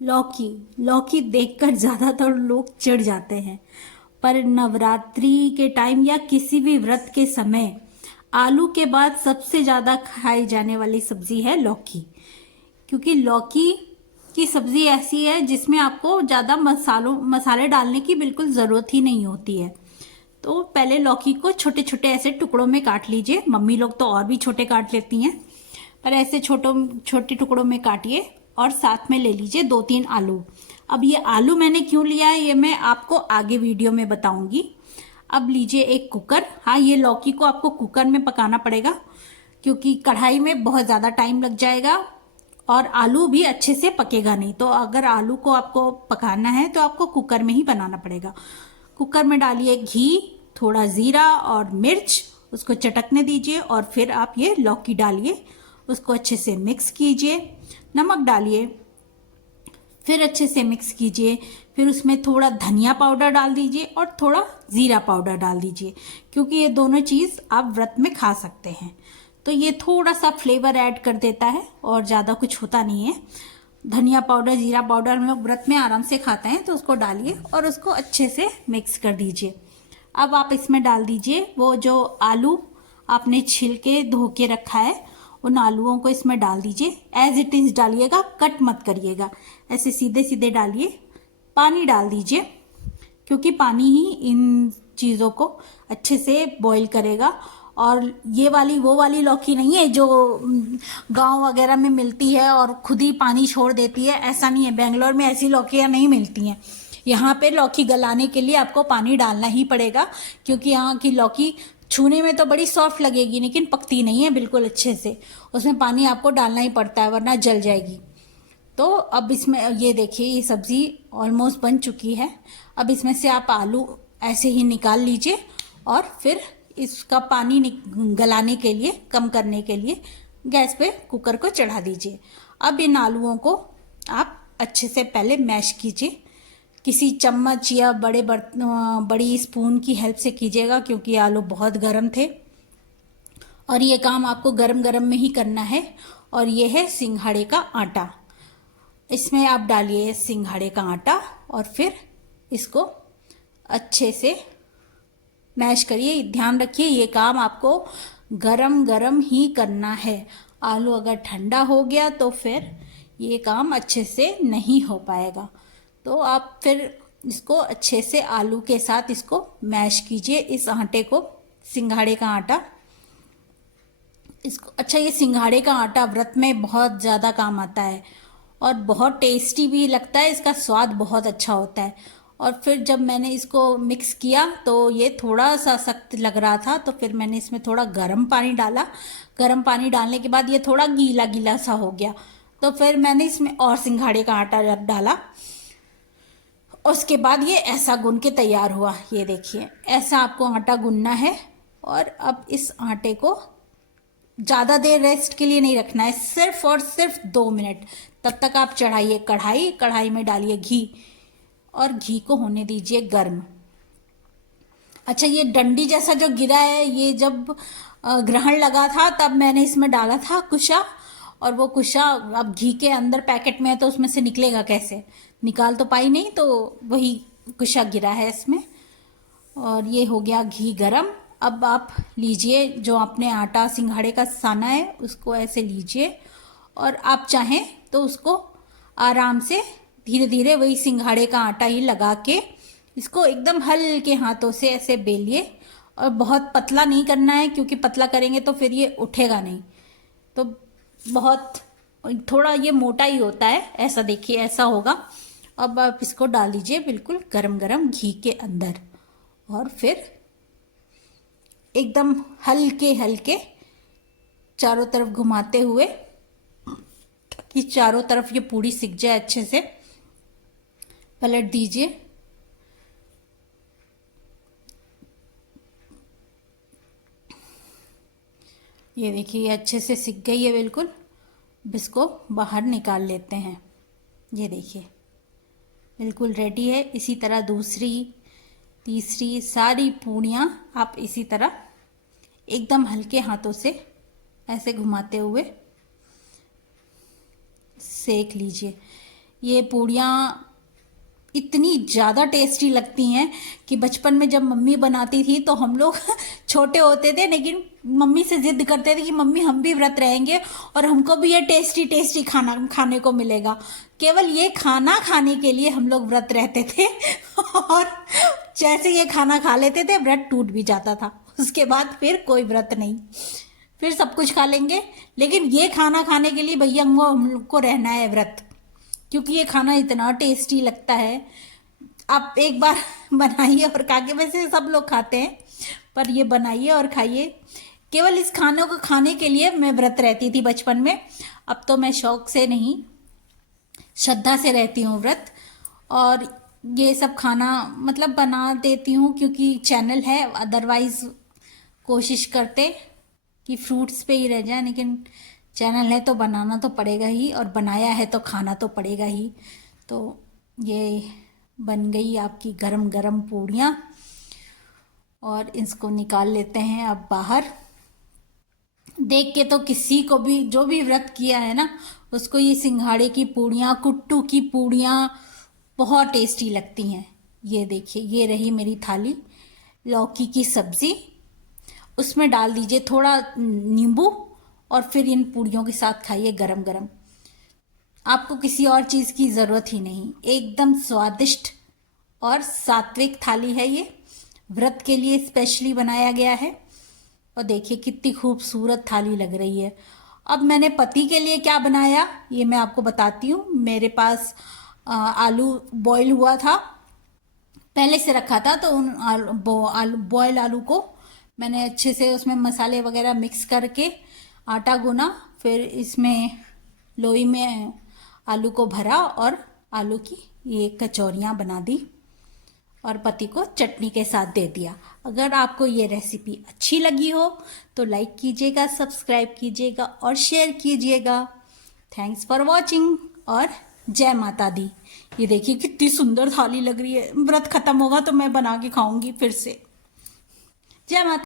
लौकी। लौकी देखकर ज़्यादातर लोग चिढ़ जाते हैं, पर नवरात्रि के टाइम या किसी भी व्रत के समय आलू के बाद सबसे ज़्यादा खाई जाने वाली सब्जी है लौकी। क्योंकि लौकी की सब्जी ऐसी है जिसमें आपको ज़्यादा मसाले डालने की बिल्कुल ज़रूरत ही नहीं होती है। तो पहले लौकी को छोटे छोटे ऐसे टुकड़ों में काट लीजिए। मम्मी लोग तो और भी छोटे काट लेती हैं, पर ऐसे छोटे टुकड़ों में काटिए और साथ में ले लीजिए 2-3 आलू। अब ये आलू मैंने क्यों लिया है ये मैं आपको आगे वीडियो में बताऊंगी। अब लीजिए एक कुकर। हाँ, ये लौकी को आपको कुकर में पकाना पड़ेगा क्योंकि कढ़ाई में बहुत ज़्यादा टाइम लग जाएगा और आलू भी अच्छे से पकेगा नहीं। तो अगर आलू को आपको पकाना है तो आपको कुकर में ही बनाना पड़ेगा। कुकर में डालिए घी, थोड़ा ज़ीरा और मिर्च, उसको चटकने दीजिए और फिर आप ये लौकी डालिए, उसको अच्छे से मिक्स कीजिए। नमक डालिए, फिर अच्छे से मिक्स कीजिए। फिर उसमें थोड़ा धनिया पाउडर डाल दीजिए और थोड़ा ज़ीरा पाउडर डाल दीजिए, क्योंकि ये दोनों चीज़ आप व्रत में खा सकते हैं। तो ये थोड़ा सा फ्लेवर ऐड कर देता है और ज़्यादा कुछ होता नहीं है। धनिया पाउडर, जीरा पाउडर हम लोग व्रत में आराम से खाते हैं, तो उसको डालिए और उसको अच्छे से मिक्स कर दीजिए। अब आप इसमें डाल दीजिए वो जो आलू आपने छिल के धो के रखा है, उन आलूओं को इसमें डाल दीजिए। एज इट इज डालिएगा, कट मत करिएगा, ऐसे सीधे सीधे डालिए। पानी डाल दीजिए, क्योंकि पानी ही इन चीज़ों को अच्छे से बॉईल करेगा। और ये वाली वो वाली लौकी नहीं है जो गांव वगैरह में मिलती है और खुद ही पानी छोड़ देती है, ऐसा नहीं है। बेंगलोर में ऐसी लौकियाँ नहीं मिलती हैं। यहाँ पे लौकी गलाने के लिए आपको पानी डालना ही पड़ेगा, क्योंकि यहाँ की लौकी छूने में तो बड़ी सॉफ्ट लगेगी लेकिन पकती नहीं है बिल्कुल अच्छे से। उसमें पानी आपको डालना ही पड़ता है, वरना जल जाएगी। तो अब इसमें ये देखिए, ये सब्ज़ी ऑलमोस्ट बन चुकी है। अब इसमें से आप आलू ऐसे ही निकाल लीजिए और फिर इसका पानी गलाने के लिए, कम करने के लिए गैस पे कुकर को चढ़ा दीजिए। अब इन आलूओं को आप अच्छे से पहले मैश कीजिए। किसी चम्मच या बड़ी स्पून की हेल्प से कीजिएगा, क्योंकि आलू बहुत गर्म थे और ये काम आपको गरम गरम में ही करना है। और ये है सिंघाड़े का आटा। इसमें आप डालिए सिंघाड़े का आटा और फिर इसको अच्छे से मैश करिए। ध्यान रखिए, ये काम आपको गरम गरम ही करना है। आलू अगर ठंडा हो गया तो फिर ये काम अच्छे से नहीं हो पाएगा। तो आप फिर इसको अच्छे से आलू के साथ इसको मैश कीजिए, इस आटे को, सिंघाड़े का आटा। इसको अच्छा, ये सिंघाड़े का आटा व्रत में बहुत ज़्यादा काम आता है और बहुत टेस्टी भी लगता है, इसका स्वाद बहुत अच्छा होता है। और फिर जब मैंने इसको मिक्स किया तो ये थोड़ा सा सख्त लग रहा था, तो फिर मैंने इसमें थोड़ा गर्म पानी डाला। गर्म पानी डालने के बाद ये थोड़ा गीला गीला सा हो गया, तो फिर मैंने इसमें और सिंघाड़े का आटा डाला। उसके बाद ये ऐसा गूंद के तैयार हुआ। ये देखिए, ऐसा आपको आटा गूंदना है। और अब इस आटे को ज़्यादा देर रेस्ट के लिए नहीं रखना है, सिर्फ और सिर्फ 2 मिनट। तब तक आप चढ़ाइए कढ़ाई, कढ़ाई में डालिए घी और घी को होने दीजिए गर्म। अच्छा, ये डंडी जैसा जो गिरा है, ये जब ग्रहण लगा था तब मैंने इसमें डाला था कुशा। और वो कुशा अब घी के अंदर पैकेट में है तो उसमें से निकलेगा कैसे, निकाल तो पाई नहीं, तो वही कुशा गिरा है इसमें। और ये हो गया घी गरम। अब आप लीजिए जो आपने आटा सिंघाड़े का साना है, उसको ऐसे लीजिए और आप चाहें तो उसको आराम से धीरे धीरे वही सिंघाड़े का आटा ही लगा के इसको एकदम हल्के हाथों से ऐसे बेलिए। और बहुत पतला नहीं करना है, क्योंकि पतला करेंगे तो फिर ये उठेगा नहीं। तो बहुत थोड़ा ये मोटा ही होता है, ऐसा देखिए, ऐसा होगा। अब आप इसको डाल दीजिए बिल्कुल गरम गरम घी के अंदर और फिर एकदम हल्के हल्के चारों तरफ घुमाते हुए, ताकि चारों तरफ ये पूरी सिक जाए अच्छे से, पलट दीजिए। ये देखिए, ये अच्छे से सिक गई है बिल्कुल। अब इसको बाहर निकाल लेते हैं। ये देखिए, बिल्कुल रेडी है। इसी तरह दूसरी, तीसरी, सारी पूड़ियाँ आप इसी तरह एकदम हल्के हाथों से ऐसे घुमाते हुए सेक लीजिए। ये पूड़ियाँ इतनी ज़्यादा टेस्टी लगती हैं कि बचपन में जब मम्मी बनाती थी तो हम लोग छोटे होते थे, लेकिन मम्मी से जिद करते थे कि मम्मी हम भी व्रत रहेंगे और हमको भी ये टेस्टी टेस्टी खाना खाने को मिलेगा। केवल ये खाना खाने के लिए हम लोग व्रत रहते थे और जैसे ये खाना खा लेते थे व्रत टूट भी जाता था। उसके बाद फिर कोई व्रत नहीं, फिर सब कुछ खा लेंगे, लेकिन ये खाना खाने के लिए भैया हम लोग को रहना है व्रत, क्योंकि ये खाना इतना टेस्टी लगता है। आप एक बार बनाइए और खा के, वैसे सब लोग खाते हैं पर ये बनाइए और खाइए। केवल इस खानों को खाने के लिए मैं व्रत रहती थी बचपन में। अब तो मैं शौक से नहीं, श्रद्धा से रहती हूँ व्रत। और ये सब खाना मतलब बना देती हूँ क्योंकि चैनल है, अदरवाइज कोशिश करते कि फ्रूट्स पे ही रह जाए, लेकिन चैनल है तो बनाना तो पड़ेगा ही, और बनाया है तो खाना तो पड़ेगा ही। तो ये बन गई आपकी गरम गरम पूड़ियाँ, और इसको निकाल लेते हैं अब बाहर। देख के तो किसी को भी, जो भी व्रत किया है ना, उसको ये सिंघाड़े की पूड़ियाँ, कुट्टू की पूड़ियाँ बहुत टेस्टी लगती हैं। ये देखिए, ये रही मेरी थाली, लौकी की सब्जी, उसमें डाल दीजिए थोड़ा नींबू और फिर इन पूड़ियों के साथ खाइए गरम गरम। आपको किसी और चीज़ की ज़रूरत ही नहीं, एकदम स्वादिष्ट और सात्विक थाली है ये, व्रत के लिए स्पेशली बनाया गया है। और देखिए कितनी खूबसूरत थाली लग रही है। अब मैंने पति के लिए क्या बनाया ये मैं आपको बताती हूँ। मेरे पास आलू बॉईल हुआ था, पहले से रखा था, तो उन बॉयल आलू को मैंने अच्छे से उसमें मसाले वगैरह मिक्स करके आटा गूना, फिर इसमें लोई में आलू को भरा और आलू की ये कचौरियाँ बना दी और पति को चटनी के साथ दे दिया। अगर आपको ये रेसिपी अच्छी लगी हो तो लाइक कीजिएगा, सब्सक्राइब कीजिएगा और शेयर कीजिएगा। थैंक्स फॉर वॉचिंग और जय माता दी। ये देखिए कितनी सुंदर थाली लग रही है। व्रत खत्म होगा तो मैं बना के खाऊंगी फिर से। जय माता।